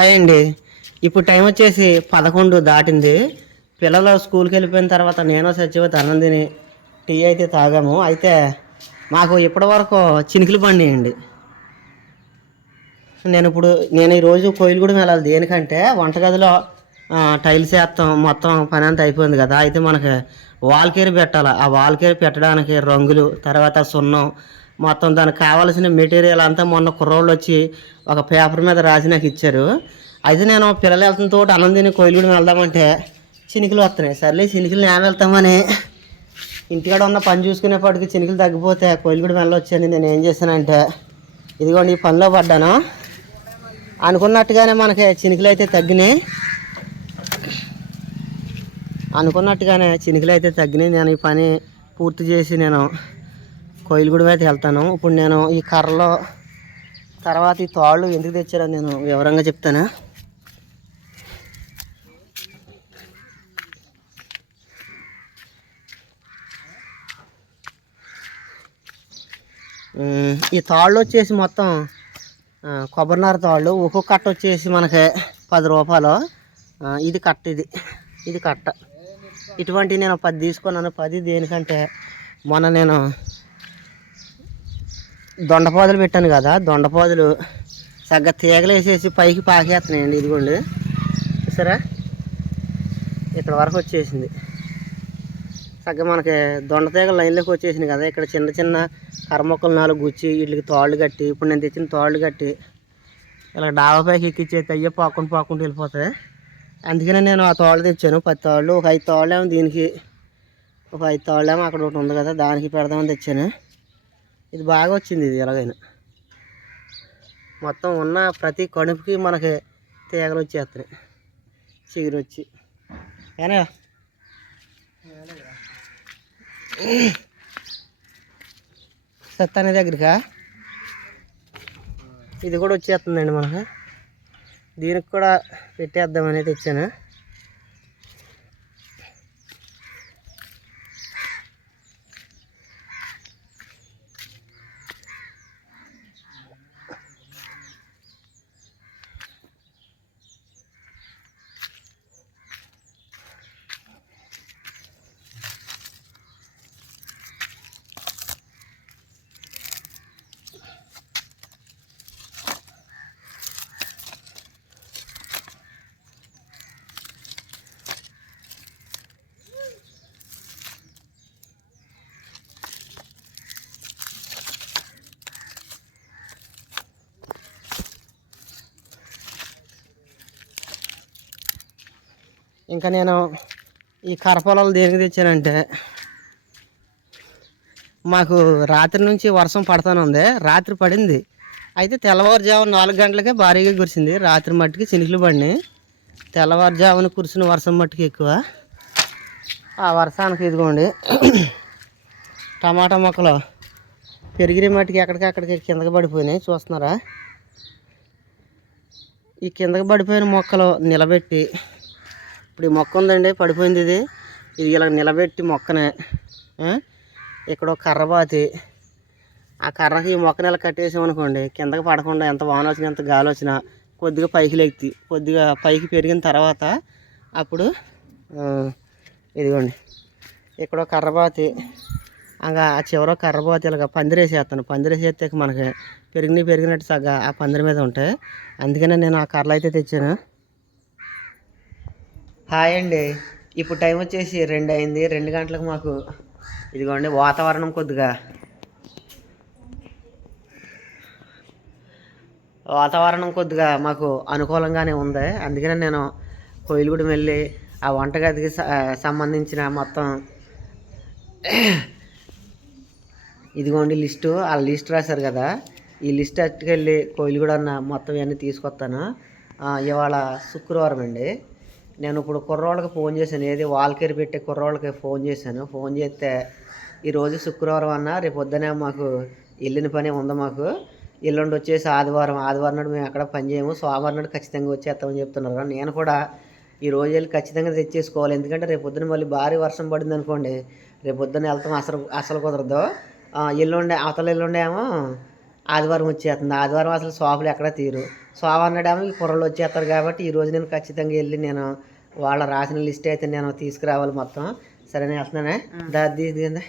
Hi అండి ఇప్పుడు time వచ్చేసి పదకొండు దాటింది. పిల్లలు స్కూల్కి వెళ్ళిపోయిన తర్వాత నేను సత్యవతి అనందిని టీ అయితే తాగాము. అయితే మాకు ఇప్పటివరకు చినుకులు పండియండి. నేను ఇప్పుడు నేను ఈరోజు కోయిలగూడెం వెళ్ళాలి. దేనికంటే వంటగదిలో టైల్స్ వేస్తాం. మొత్తం పని అంతా అయిపోయింది కదా. అయితే మనకి వాల్కేరి పెట్టాలి. ఆ వాల్కేరి పెట్టడానికి రంగులు తర్వాత సున్నం మొత్తం దానికి కావాల్సిన మెటీరియల్ అంతా మొన్న కుర్రోళ్ళు వచ్చి ఒక పేపర్ మీద రాసి నాకు ఇచ్చారు. అయితే నేను పిల్లలు వెళ్తున్న అనందిని అన్నం వెళ్దామంటే చినుకులు వస్తున్నాయి. సర్లే చినికలు నేను వెళ్తామని ఇంటికాడ ఉన్న పని చూసుకునేప్పటికి చినికలు తగ్గిపోతే కోయిలగూడెం వెళ్ళొచ్చని నేను ఏం చేశానంటే ఇదిగోండి ఈ పనిలో పడ్డాను. అనుకున్నట్టుగానే మనకి చినుకులు అయితే తగ్గినాయి. అనుకున్నట్టుగానే చినుకులు అయితే తగ్గినాయి. నేను ఈ పని పూర్తి చేసి నేను కోయిలగూడెం అయితే వెళ్తాను. ఇప్పుడు నేను ఈ కర్రలో తర్వాత ఈ తాళ్ళు ఎందుకు తెచ్చారో నేను వివరంగా చెప్తాను. ఈ తాళ్ళు వచ్చేసి మొత్తం కొబ్బరినార తాళ్ళు ఒక్కొక్క కట్ట వచ్చేసి మనకి పది రూపాయలు. ఇది కట్ట ఇది. ఇది కట్ట. ఇటువంటి నేను పది తీసుకున్నాను. పది దేనికంటే మొన్న నేను దొండపాదులు పెట్టాను కదా దొండపాదులు సగ్గ తీగలు వేసేసి పైకి పాకేస్తున్నాయండి ఇదిగోండి. చూసారా? ఇక్కడ వరకు వచ్చేసింది. సగ్గా మనకి దొండ తీగలు లైన్లోకి వచ్చేసింది కదా ఇక్కడ చిన్న చిన్న కర్మొక్కలు నాలుగు గుచ్చి వీటికి తాళ్ళు కట్టి ఇప్పుడు నేను తెచ్చిన తాళ్ళు కట్టి ఇలా డాబా పైకి ఎక్కించేస్తే అయ్యే పాకుండా పాకుండా వెళ్ళిపోతాయి. అందుకనే నేను ఆ తాళ్ళు తెచ్చాను పది తాళ్ళు ఒక ఐదు తాళ్ళు దీనికి ఒక ఐదు తోళ్ళేమో అక్కడ ఒకటి ఉంది కదా దానికి పెడదామని తెచ్చాను. ఇది బాగా వచ్చింది ఇది ఎలాగైనా. మొత్తం ఉన్న ప్రతి కణుపుకి మనకి తీగలు వచ్చేస్తున్నాయి. చిగురు వచ్చి. ఏనా? సత్తానే దగ్గరకా? ఇది కూడా వచ్చేస్తుందండి మనకు. దీనికి కూడా పెట్టేద్దామని తెచ్చాను ఇంకా నేను ఈ కరపొలాలు దేనికి తెచ్చానంటే మాకు రాత్రి నుంచి వర్షం పడతానే ఉంది. రాత్రి పడింది. అయితే తెల్లవారుజామున నాలుగు గంటలకే భారీగా కురిసింది. రాత్రి మట్టుకి చినుకులు పడినాయి. తెల్లవారుజామున కురిసిన వర్షం మట్టుకు ఎక్కువ. ఆ వర్షానికి ఇదిగోండి. టమాటా మొక్కలు పెరిగిన మట్టుకి ఎక్కడికక్కడికి కిందకి పడిపోయినాయి. చూస్తున్నారా? ఈ కిందకి పడిపోయిన మొక్కలు నిలబెట్టి ఇప్పుడు ఈ మొక్క ఉందండి పడిపోయింది ఇది. ఇది ఇలా నిలబెట్టి మొక్కనే. ఇక్కడ ఒక కర్ర బాతి. ఆ కర్రకి ఈ మొక్కని ఇలా కట్టేసామనుకోండి కిందకి పడకుండా ఎంత వాన వచ్చినా ఎంత గాలి వచ్చినా కొద్దిగా పైకి లెక్కి కొద్దిగా పైకి పెరిగిన తర్వాత అప్పుడు ఇదిగోండి. ఇక్కడ ఒక కర్ర పాతి ఇంకా ఆ చివర కర్ర ఇలాగ పందిరేసేస్తాను పందిరేసేస్తే మనకి పెరిగినవి పెరిగినట్టు సగ్గా ఆ పందిరి మీద ఉంటాయి. అందుకనే నేను ఆ కర్రలు అయితే తెచ్చాను. హాయ్ అండి. ఇప్పుడు టైం వచ్చేసి రెండు అయింది. రెండు గంటలకు మాకు ఇదిగోండి వాతావరణం కొద్దిగా వాతావరణం కొద్దిగా మాకు అనుకూలంగానే ఉంది. అందుకనే నేను కోయిలగూడెం వెళ్ళి ఆ వంటగదికి సంబంధించిన మొత్తం ఇదిగోండి లిస్టు. ఆ లిస్ట్ రాశారు కదా. ఈ లిస్ట్ అట్టుకెళ్ళి కోయిలగూడ అన్న మొత్తం ఇవన్నీ తీసుకొస్తాను. ఇవాళ శుక్రవారం అండి. నేను ఇప్పుడు కుర్రోళ్ళకి ఫోన్ చేశాను. ఏది? వాల్కేర్ పెట్టే కుర్రోళ్ళకి ఫోన్ చేశాను. ఫోన్ చేస్తే ఈరోజు శుక్రవారం అన్న రేపు పొద్దునే మాకు వెళ్ళిన పని ఉంది మాకు. ఎల్లుండి వచ్చేసి ఆదివారం. ఆదివారం నాడు మేము ఎక్కడ పని చేయము. సోమవారం నాడు ఖచ్చితంగా వచ్చేస్తామని చెప్తున్నారు నేను కూడా ఈ రోజు వెళ్ళి ఖచ్చితంగా తెచ్చేసుకోవాలి. ఎందుకంటే రేపు పొద్దున మళ్ళీ భారీ వర్షం పడింది అనుకోండి రేపు పొద్దున్న వెళ్తాం. అసలు అసలు కుదరదు. ఎల్లుండి అవతల ఎల్లుండేమో ఆదివారం వచ్చేస్తుంది. ఆదివారం అసలు షాపులు ఎక్కడ తీరు. సోమ అన్నడేమో ఈ కుర్రలు వచ్చేస్తారు కాబట్టి ఈ రోజు నేను ఖచ్చితంగా వెళ్ళి నేను వాళ్ళ రాసిన లిస్ట్ అయితే నేను తీసుకురావాలి మొత్తం. సరే నేను వస్తున్నానే దా దీ- దిగిందా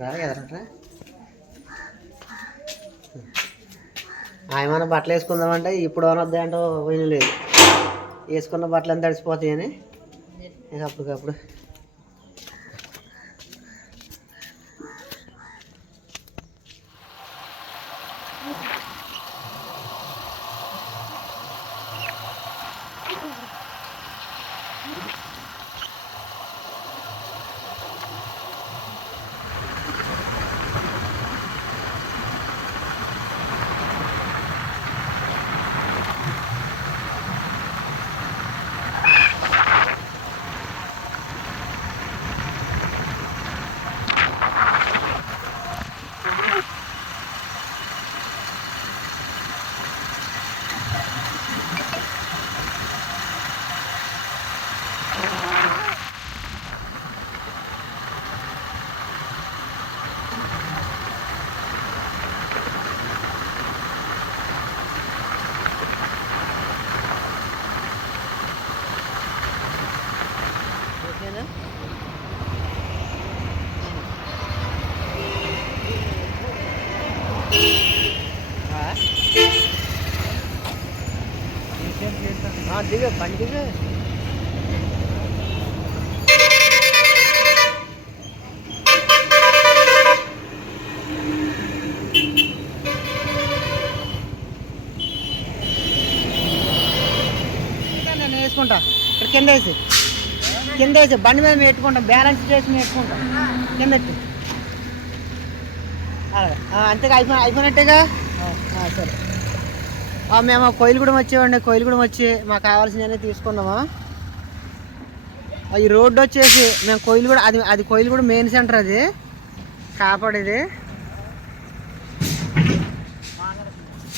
రా ఎదరట్రా? బట్టలు వేసుకుందామంటే ఇప్పుడు అనొద్దా అంటే పోయిన లేదు వేసుకున్న బట్టలు ఎంత తడిసిపోతాయని? ఇక అప్పటికప్పుడు. దిగే బండి నేను వేసుకుంటా ఇక్కడ కింద వేసి. కింద వేసి బండి మీద పెట్టుకుంటాం. బ్యాలెన్స్ చేసి పెట్టుకుంటాం కింద అంతేగా అయిపోయి అయిపోయినట్టేగా? సరే. మేము కోయిలగూడెం వచ్చేవండి కోయిలగూడెం వచ్చి మాకు కావాల్సినవన్నీ తీసుకున్నాము? ఈ రోడ్డు వచ్చేసి మేము కోయిలగూడ అది అది కోయిలగూడ మెయిన్ సెంటర్ అది. కాపాడేది.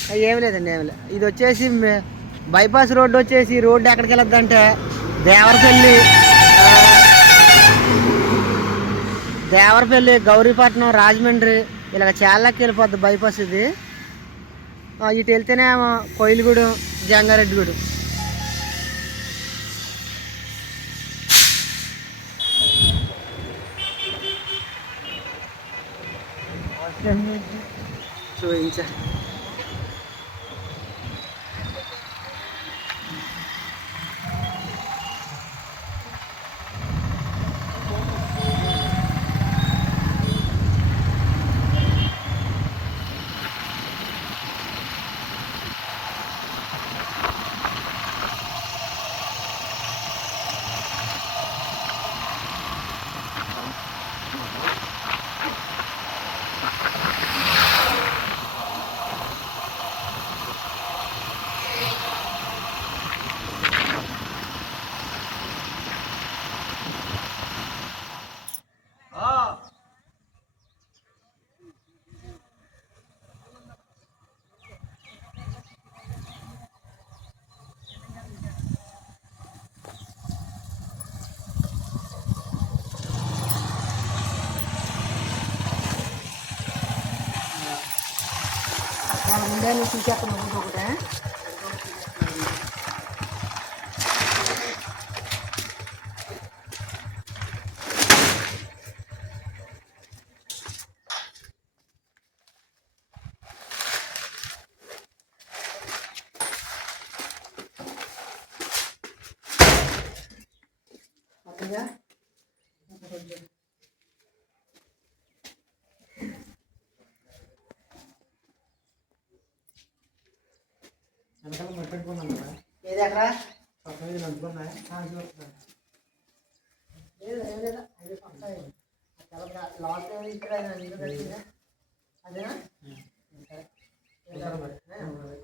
ఆ, ఏం లేదండి ఏం లేదు. ఇది వచ్చేసి మే- బైపాస్ రోడ్డు వచ్చేసి రోడ్డు ఎక్కడికి వెళ్ళొద్దంటే దేవరపల్లి దేవరపల్లి గౌరీపట్నం రాజమండ్రి ఇలాగ చాలాకి వెళ్ళిపోద్ది బైపాస్ ఇది. ఇటు వెళ్తేనేమో కోయిలగూడెం జంగారెడ్డిగూడెం. చూపించా. ముందే చూసేస్తున్నాం ఒకటే ఓకేగా ఏది అక్కడ? లేదు, ఏం లేదు. అది పక్క ఇక్కడ ఆయన ఇల్లు కట్టిందా? అదేనా సరే. వెళ్దాం మరి. ఏ, మరి.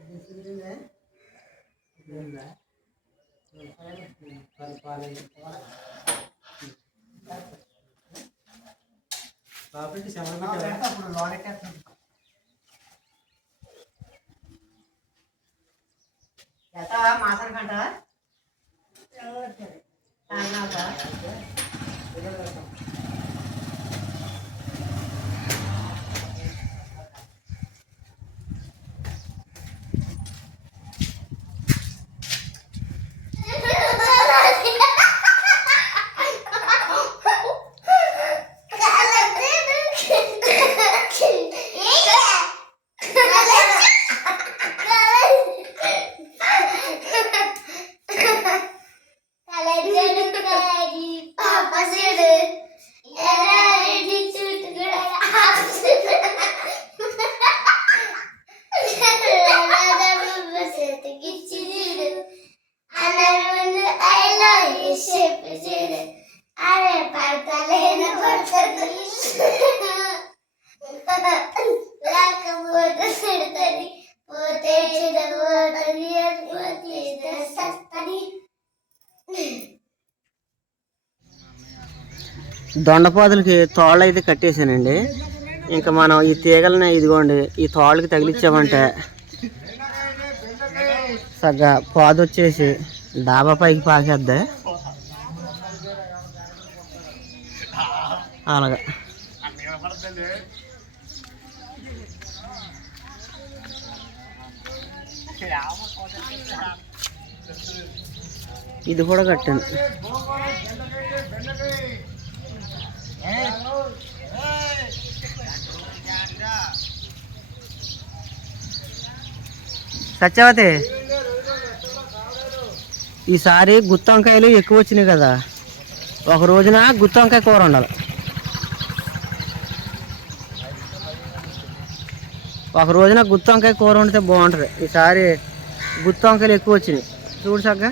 ఇది సిలిండరే? ఇది ఉందా? అప్పుడు ఎక్కేస్తుంది. ఎత్తావా? అరే పడతలేను పడుతుంది లేకపోతే పోతే సస్తని దొండపాదులకి తోళ్ళు అయితే కట్టేశానండి. ఇంకా మనం ఈ తీగలని ఇదిగోండి ఈ తోళ్ళకి తగిలిచ్చామంటే సగ్గా పాదు వచ్చేసి డాబా పైకి పాకేద్దా? అలాగా. ఇది కూడా కట్టాను. సత్యవతి. ఈసారి గుత్తి వంకాయలు ఎక్కువ వచ్చినాయి కదా. ఒక రోజున గుత్తి వంకాయ కూర ఉండాలి. ఒక రోజున గుత్తి వంకాయ కూర వండితే బాగుంటుంది. ఈసారి గుత్తి వంకాయలు ఎక్కువ వచ్చినాయి. చూడు సగ్గా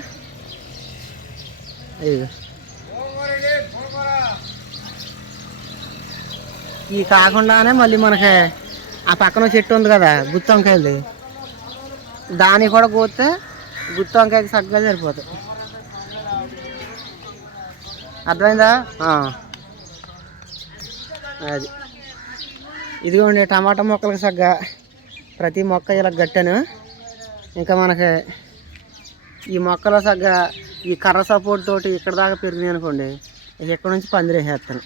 ఇవి కాకుండానే మళ్ళీ మనకి ఆ పక్కన చెట్టు ఉంది కదా గుత్తి వంకాయలు దాన్ని కూడా పోతే గుత్త వంకాయకి సగ్గా సరిపోతాయి. అర్థమైందా? అది. ఇదిగోండి టమాటా మొక్కలకు సగ్గా ప్రతి మొక్క ఇలా గట్టాను. ఇంకా మనకి ఈ మొక్కలో సగ్గా ఈ కర్ర సపోర్ట్ తోటి ఇక్కడ దాకా పెరిగినాయి అనుకోండి ఇక్కడ నుంచి పందిరేసేస్తాను.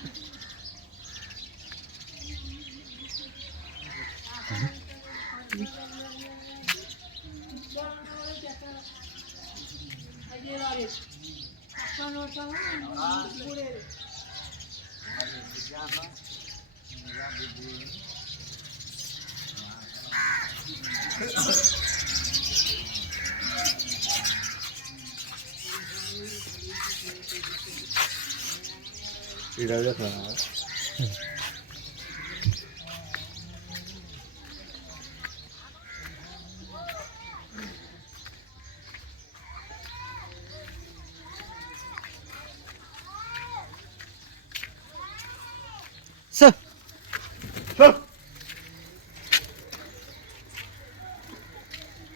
Đi đâu rất là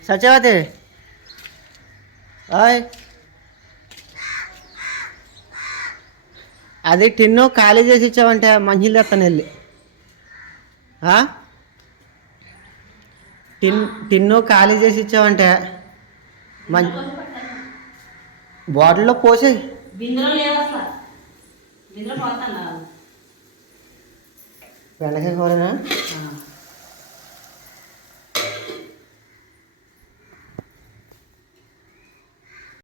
Satyavathi. అది టిన్ను ఖాళీ చేసి ఇచ్చావంటే మంచిలు తెస్తాను వెళ్ళి? టిన్ టిన్ను ఖాళీ చేసి ఇచ్చావంటే మంచి బాటిల్లో పోసి బెండకాయ కూరనా.